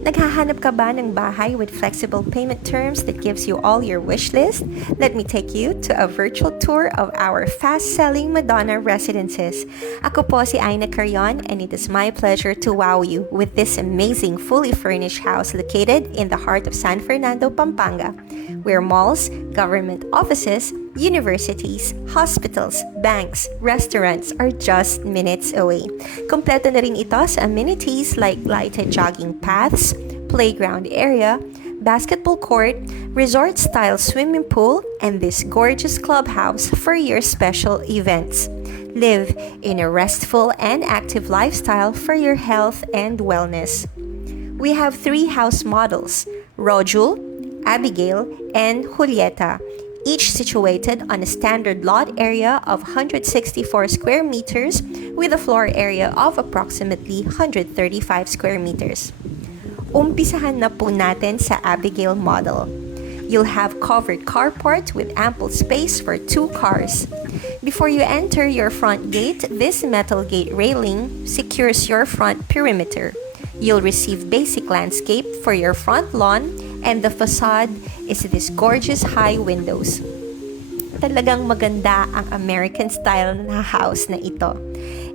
Naghahanap ka ba ng bahay with flexible payment terms that gives you all your wish list? Let me take you to a virtual tour of our fast-selling Madonna residences. Ako po si Aina Carion, and it is my pleasure to wow you with this amazing fully furnished house located in the heart of San Fernando, Pampanga, where malls, government offices, universities, hospitals, banks, restaurants are just minutes away. Kompleto na rin ito sa amenities like lighted jogging paths, playground area, basketball court, resort-style swimming pool, and this gorgeous clubhouse for your special events. Live in a restful and active lifestyle for your health and wellness. We have 3 house models, Rojul, Abigail, and Julieta, each situated on a standard lot area of 164 square meters with a floor area of approximately 135 square meters. Umpisahan na po natin sa Abigail model. You'll have covered carport with ample space for 2 cars. Before you enter your front gate, this metal gate railing secures your front perimeter. You'll receive basic landscape for your front lawn, and the facade is these gorgeous high windows. Talagang maganda ang American style na house na ito.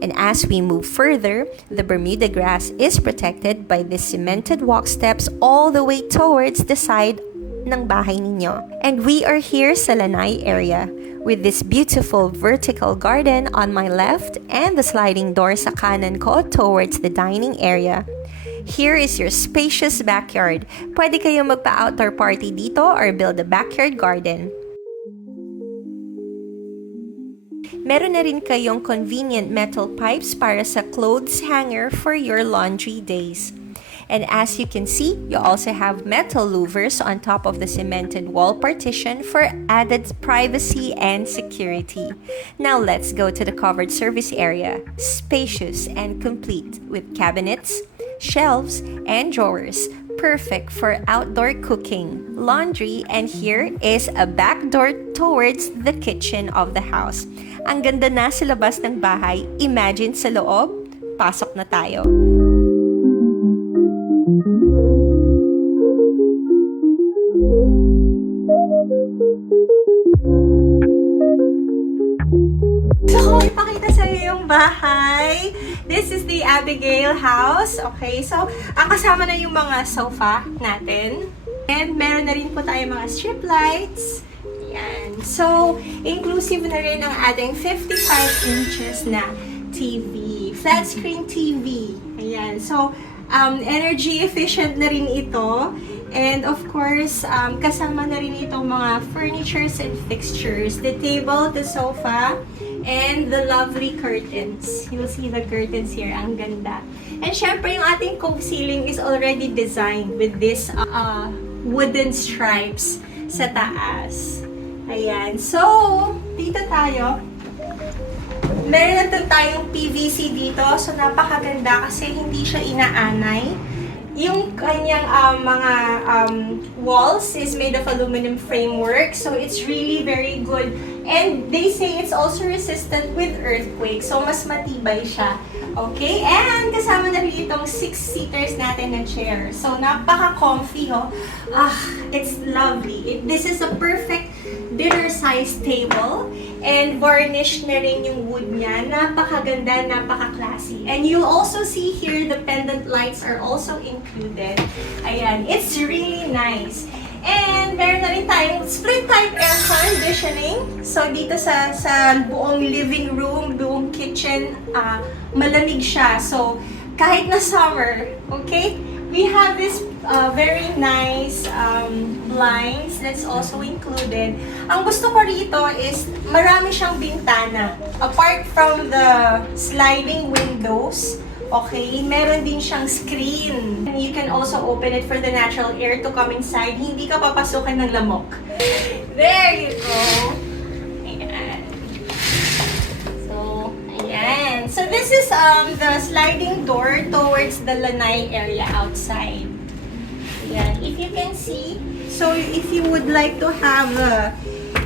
And as we move further, the Bermuda grass is protected by the cemented walk steps all the way towards the side ng bahay ninyo. And we are here sa Lanai area with this beautiful vertical garden on my left and the sliding door sa kanan ko towards the dining area. Here is your spacious backyard. Pwede kayong magpa-outdoor party dito or build a backyard garden. Meron na rin kayong convenient metal pipes para sa clothes hanger for your laundry days. And as you can see, you also have metal louvers on top of the cemented wall partition for added privacy and security. Now let's go to the covered service area. Spacious and complete with cabinets, shelves, and drawers. Perfect for outdoor cooking, laundry, and here is a back door towards the kitchen of the house. Ang ganda na sa labas ng bahay. Imagine sa loob, pasok na tayo. So, ipakita sa iyo yung bahay. This is the Abigail house. Okay, so, ang kasama na yung mga sofa natin. And meron na rin po tayo mga strip lights. Ayan. So, inclusive na rin ang ating 55 inches na TV. Flat screen TV. Ayan. So, energy efficient na rin ito. And of course, kasama na rin itong mga furnitures and fixtures. The table, the sofa, and the lovely curtains. You'll see the curtains here. Ang ganda. And syempre, yung ating cove ceiling is already designed with this wooden stripes sa taas. Ayan. So, dito tayo. Meron na tayong PVC dito. So, napakaganda kasi hindi siya inaanay. Yung kanyang mga walls is made of aluminum framework. So, it's really very good. And they say it's also resistant with earthquake. So, mas matibay siya. Okay? And kasama na rin itong 6-seaters natin na chair. So, napaka-comfy, ho. It's lovely. This is a perfect dinner-sized table. And varnished na rin yung wood niya. Napakaganda, napaka-classy. And you'll also see here the pendant lights are also included. Ayan. It's really nice. And meron na rin tayong split-type air conditioning. So, dito sa buong living room, buong kitchen, malamig siya. So, kahit na summer, okay? We have this very nice blinds that's also included. Ang gusto ko rito is marami siyang bintana. Apart from the sliding windows, okay, meron din siyang screen. You can also open it for the natural air to come inside. Hindi ka papasukin ng lamok. There you go. Ayan. So, ayan. So, this is the sliding door towards the lanai area outside. Ayan. If you can see, so if you would like to have a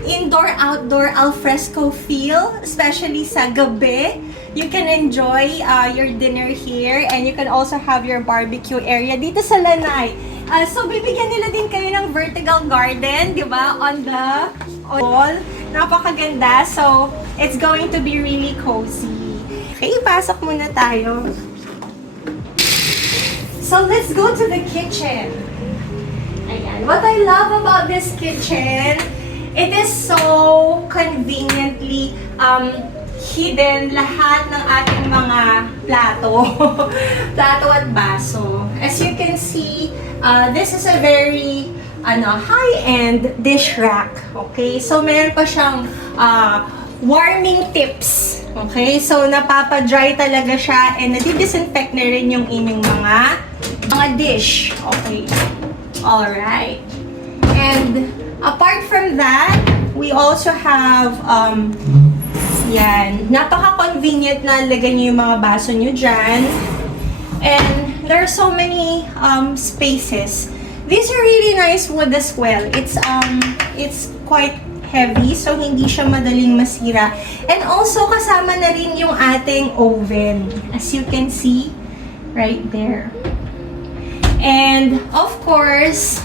indoor-outdoor alfresco feel, especially sa gabi, you can enjoy your dinner here, and you can also have your barbecue area dito sa lanay. So, bibigyan nila din kayo ng vertical garden, di ba? On the wall. Napakaganda. So, it's going to be really cozy. Okay, pasok muna tayo. So, let's go to the kitchen. Ayan. What I love about this kitchen, it is so conveniently hidden lahat ng ating mga plato. Plato at baso. As you can see, this is a very high-end dish rack. Okay? So, meron pa siyang warming tips. Okay? So, napapa-dry talaga siya and nadi-disinfect na rin yung inyong mga dish. Okay? Alright. And apart from that, we also have yan. Napaka-convenient na lagay niyo yung mga baso niyo dyan. And there are so many spaces. These are really nice wood as well. It's quite heavy, so hindi siya madaling masira. And also, kasama na rin yung ating oven. As you can see, right there. And, of course,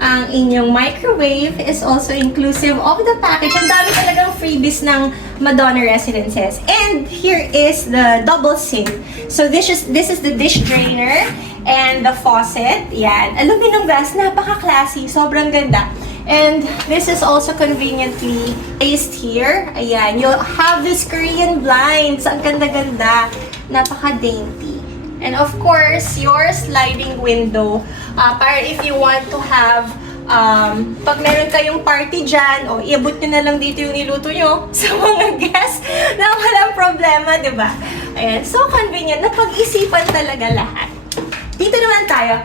ang inyong microwave is also inclusive of the package. Ang dami talagang freebies ng Madonna Residences. And here is the double sink. So this is the dish drainer and the faucet. Yan. Aluminum glass. Napaka-classy. Sobrang ganda. And this is also conveniently placed here. Ayan. You'll have this Korean blinds. Ang ganda-ganda. Napaka-dainty. And of course, your sliding window. Para if you want to have, pag meron kayong party dyan, o iabot nyo na lang dito yung niluto nyo sa mga guests na walang problema, di ba? Ayan, so convenient. Napag-isipan talaga lahat. Dito naman tayo.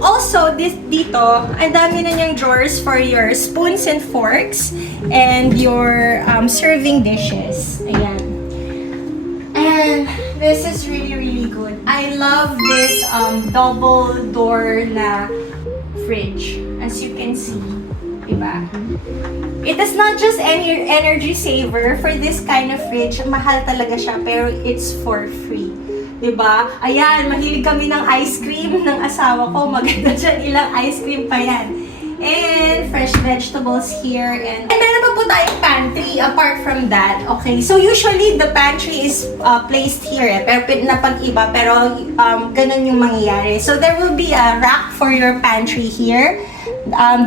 Also, dito, ang dami na niyang drawers for your spoons and forks and your serving dishes. Ayan. And this is really, really good. I love this double door na fridge. As you can see, diba? It is not just any energy saver for this kind of fridge. Mahal talaga siya, pero it's for free. Diba? Ayan, mahilig kami ng ice cream ng asawa ko. Maganda dyan, ilang ice cream pa yan. And fresh vegetables here. And meron pa po tayong pantry apart from that. Okay, so usually the pantry is placed here. Pero napag-iba, pero ganun yung mangyayari. So there will be a rack for your pantry here.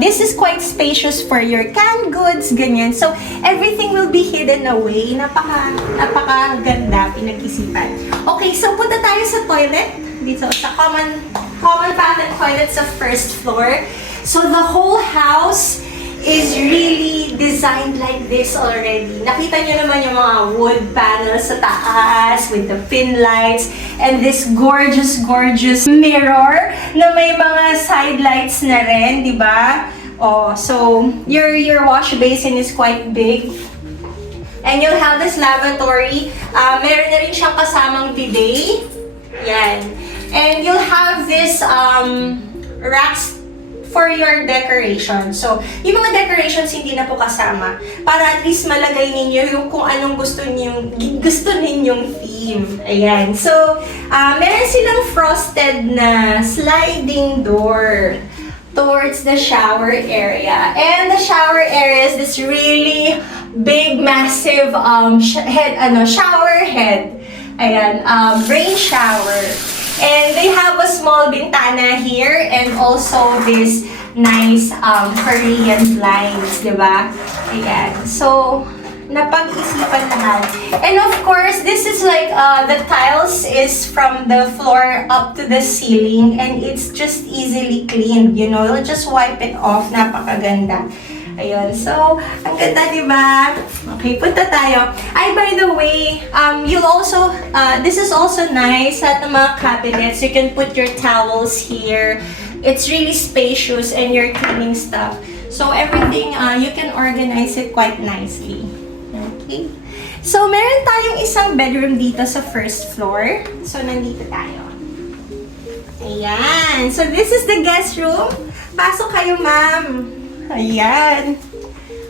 This is quite spacious for your canned goods, ganyan. So everything will be hidden away. Napaka-ganda, pinag-isipan. Okay, so punta tayo sa toilet. Dito sa common bath and toilet sa first floor. So the whole house is really designed like this already. Nakita nyo naman yung mga wood panels sa taas with the pin lights and this gorgeous, gorgeous mirror na may mga side lights na rin, di ba? Oh, so your wash basin is quite big. And you'll have this lavatory. Meron na rin siyang kasamang bidet. Yan. And you'll have this racks for your decoration. So, yung mga decorations hindi na po kasama para at least malagay ninyo yung kung anong gusto ninyong theme. Ayan. So, meron silang frosted na sliding door towards the shower area. And the shower area is this really big, massive shower head. Ayan, rain shower. And they have a small bintana here and also this nice Korean blinds, di ba? Ayan. So, napag-isipan lahat. And of course, this is like, the tiles is from the floor up to the ceiling and it's just easily cleaned, you know? You'll just wipe it off. Napakaganda. Ayun. So, ang ganda, di ba? Okay, punta tayo. Ay, by the way, you'll also, this is also nice at the mga cabinets. You can put your towels here. It's really spacious and your cleaning stuff. So, everything, you can organize it quite nicely. Okay. So, meron tayong isang bedroom dito sa first floor. So, nandito tayo. Ayan. So, this is the guest room. Pasok kayo, ma'am. Ayan.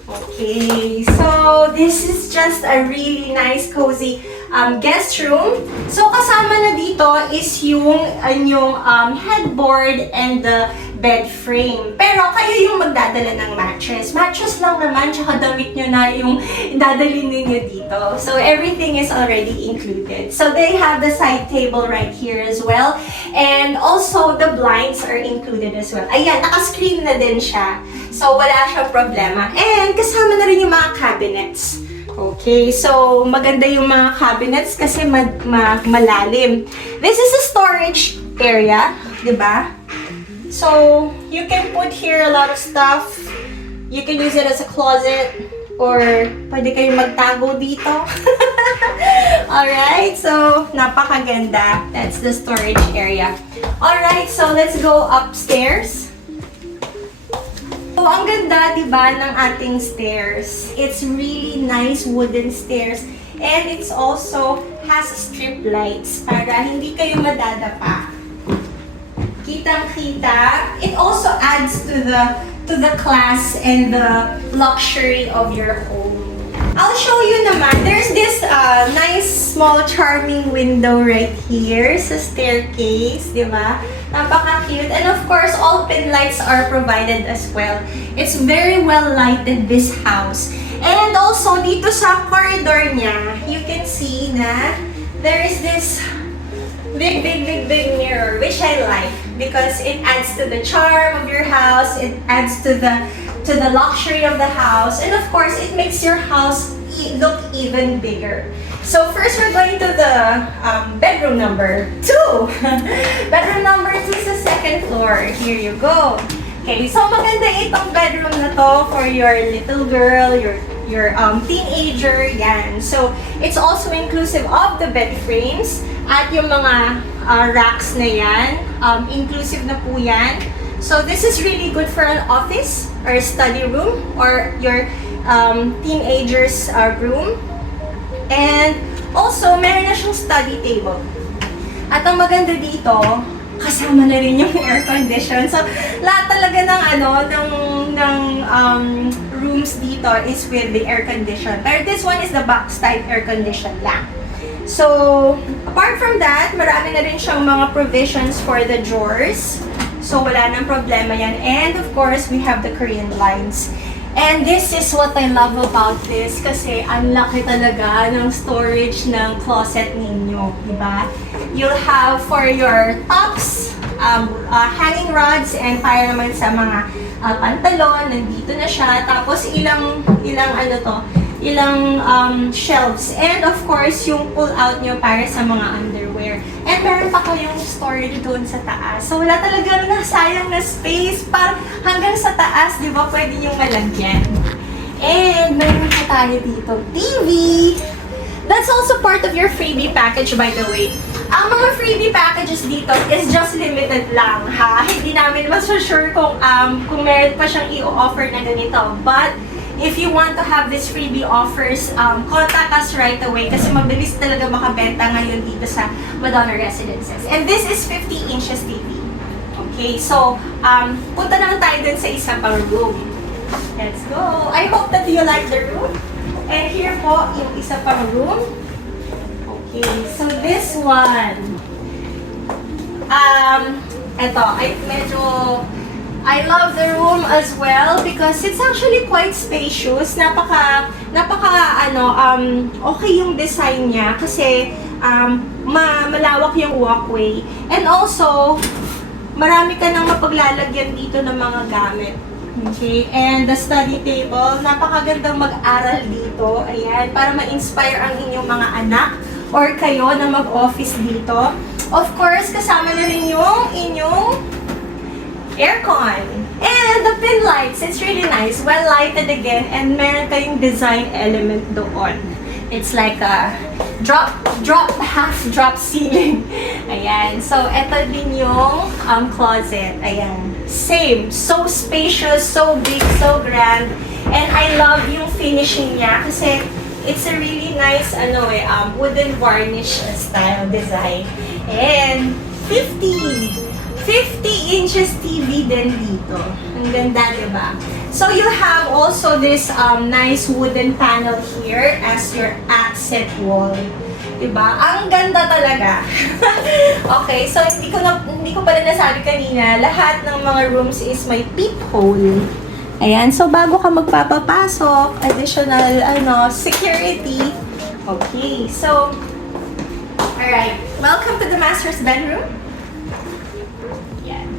Okay. So, this is just a really nice, cozy guest room. So, kasama na dito is yung anyong headboard and the bed frame. Pero kayo yung magdadala ng mattress. Mattress lang naman, tsaka damit nyo na yung dadalhin ninyo dito. So, everything is already included. So, they have the side table right here as well. And also, the blinds are included as well. Ayan, naka-screen na din siya. So, wala siyang problema. And kasama na rin yung mga cabinets. Okay, so maganda yung mga cabinets kasi malalim. This is a storage area, di ba? So, you can put here a lot of stuff. You can use it as a closet or pwede kayong magtago dito. Alright, so napakaganda. That's the storage area. Alright, so let's go upstairs. So, ang ganda, di ba, ng ating stairs. It's really nice wooden stairs. And it's also has strip lights para hindi kayo madadapa. Kitang-kita. It also adds to the class and the luxury of your home. I'll show you naman. There's this nice, small, charming window right here sa staircase, di ba? Napaka-cute. And of course, all pin lights are provided as well. It's very well lighted, this house. And also, dito sa corridor niya, you can see na there is this big mirror, which I like because it adds to the charm of your house, it adds to the luxury of the house, and of course, it makes your house look even bigger. So first, we're going to the bedroom number 2. Bedroom number 2 is the second floor. Here you go. Okay, so maganda itong bedroom na to for your little girl, your teenager, yan. So, it's also inclusive of the bed frames at yung mga racks na yan. Inclusive na po yan. So, this is really good for an office or study room or your teenager's room. And also, meron na siyang study table. At ang maganda dito, kasama na rin yung air condition. So, lahat talaga ng rooms dito is with the air condition. Pero this one is the box type air condition lang. So, apart from that, marami na rin siyang mga provisions for the drawers. So, wala nang problema yan. And of course, we have the Korean blinds. And this is what I love about this kasi ang laki talaga ng storage ng closet ninyo, di ba? You'll have for your tops, hanging rods, and para naman sa mga pantalon, nandito na siya. Tapos ilang shelves. And of course, yung pull-out nyo para sa mga underwear. And meron pa kayong storage doon sa taas. So, wala talagang nasayang na space. Parang hanggang sa taas, di ba, pwede yung malagyan. And meron pa tayo dito, TV! That's also part of your freebie package, by the way. Ang mga freebie packages dito is just limited lang, ha? Hindi namin sure kung meron pa siyang i-offer na ganito. But, if you want to have this freebie offers, contact us right away kasi mabilis talaga makabenta ngayon dito sa Madonna Residences. And this is 50 inches TV. Okay, so, punta naman tayo dun sa isa pang room. Let's go! I hope that you like the room. And here po, yung isa pang room. Okay, so this one. I love the room as well because it's actually quite spacious. Okay yung design niya kasi malawak yung walkway. And also, marami ka nang mapaglalagyan dito ng mga gamit. Okay, and the study table, napakagandang mag-aral dito. Ayan, para ma-inspire ang inyong mga anak or kayo na mag-office dito. Of course, kasama na rin yung inyong aircon. And the pin lights, it's really nice. Well lighted again, and meron kayong design element doon. It's like a half-drop ceiling. Ayan. So, ito din yung closet. Ayan. Same. So spacious, so big, so grand. And I love yung finishing niya kasi it's a really nice wooden varnish style design. And 50 inches TV din dito. Ang ganda, diba? So you have also this nice wooden panel here as your accent wall. Diba? Ang ganda talaga. Okay, so hindi ko pala nasabi kanina, lahat ng mga rooms is may peephole. Ayan, so bago ka magpapapasok, additional security. Okay, so alright, welcome to the master's bedroom. Yan.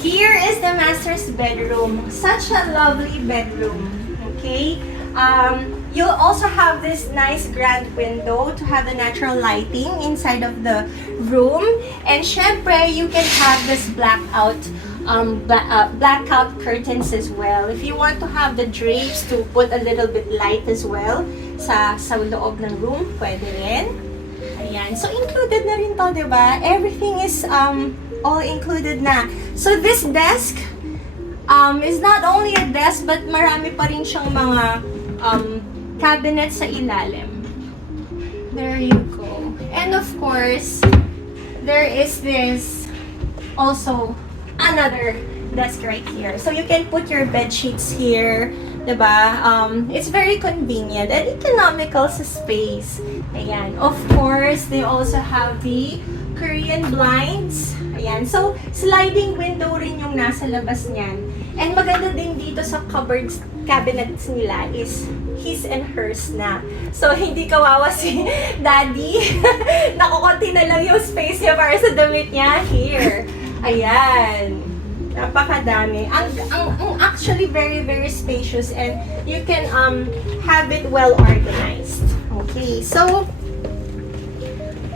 Here is the master's bedroom. Such a lovely bedroom. Okay? You'll also have this nice grand window to have the natural lighting inside of the room. And syempre, you can have this blackout curtains as well. If you want to have the drapes to put a little bit light as well sa loob ng room, pwede rin. Ayan. So, included na rin to, diba? Everything is all included na. So, this desk is not only a desk, but marami pa rin siyang mga cabinet sa ilalim. There you go. And of course, there is this also another desk right here. So you can put your bed sheets here, diba? It's very convenient and economical sa space. Ayan. Of course, they also have the Korean blinds. Ayan. So, sliding window rin yung nasa labas niyan. And maganda din dito sa cabinets nila is his and hers na. So, hindi kawawa si daddy. Nakukunti na lang yung space niya para sa damit niya. Here. Ayan. Napakadami. Ang actually very, very spacious and you can have it well organized. Okay. So,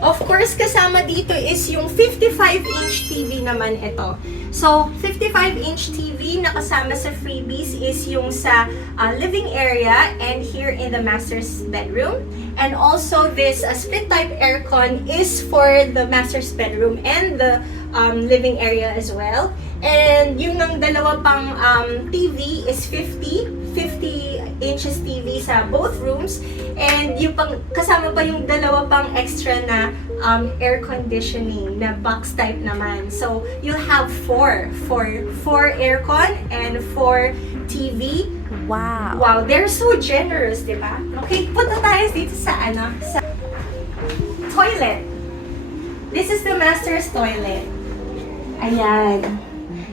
of course, kasama dito is yung 55-inch TV naman ito. So, 55-inch TV na kasama sa freebies is yung sa living area and here in the master's bedroom. And also, this split-type aircon is for the master's bedroom and the living area as well. And yung ng dalawa pang TV is 50 inches TV sa both rooms. And yung kasama pa yung dalawa pang extra na air conditioning na box type naman. So, you'll have four aircon and 4 TV. Wow. Wow, they're so generous, di ba? Okay, punta tayo dito sa sa toilet. This is the master's toilet. Ayan.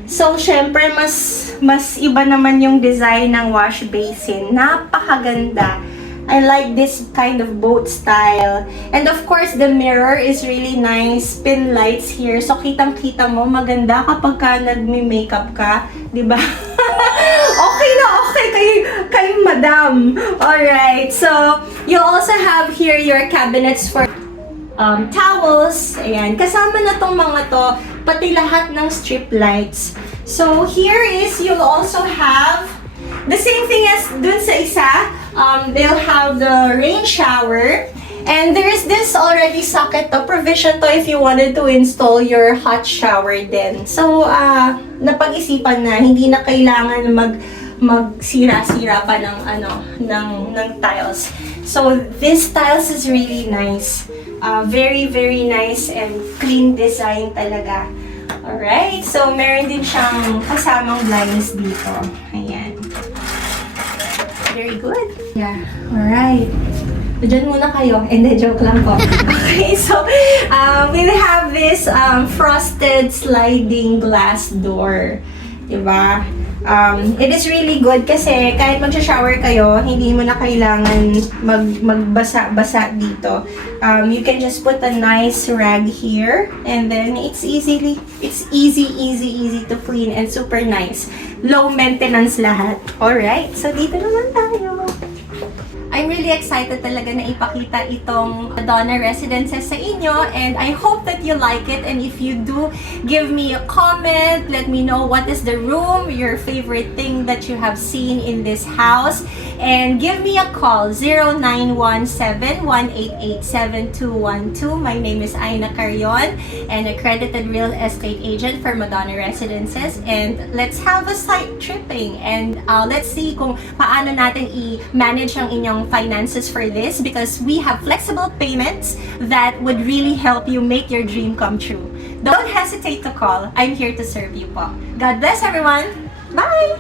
So, syempre, mas iba naman yung design ng wash basin. Napakaganda. I like this kind of boat style. And of course, the mirror is really nice. Pin lights here. So, kitang-kita mo, maganda kapag ka nagme-makeup ka. Diba? Okay na okay kay madam. Alright. So, you also have here your cabinets for towels. Ayan. Kasama na tong mga to, pati lahat ng strip lights. So, here is, you'll also have the same thing as dun sa isa. They'll have the rain shower. And there is this already socket to, provision to if you wanted to install your hot shower din. So, napag-isipan na, hindi na kailangan magsira-sira pa ng tiles. So, this tiles is really nice. Very, very nice and clean design talaga. Alright, so meron din siyang kasamang blinds dito. Ayan. Very good. Yeah, alright. Diyan muna kayo. Hindi, joke lang po. Okay, so we'll have this frosted sliding glass door. Diba? It is really good kasi kahit mag-shower kayo, hindi mo na kailangan magbasa-basa dito. You can just put a nice rag here and then it's easy to clean and super nice. Low maintenance lahat. Alright, so dito naman tayo. I'm really excited talaga na ipakita itong Madonna Residences sa inyo and I hope that you like it, and if you do, give me a comment, let me know what is the room, your favorite thing that you have seen in this house, and give me a call, 0917-188-7212. My name is Aina Carion, an accredited real estate agent for Madonna Residences, and let's have a site tripping and let's see kung paano natin i-manage ang inyong finances for this, because we have flexible payments that would really help you make your dream come true. Don't hesitate to call. I'm here to serve you po. God bless everyone. Bye!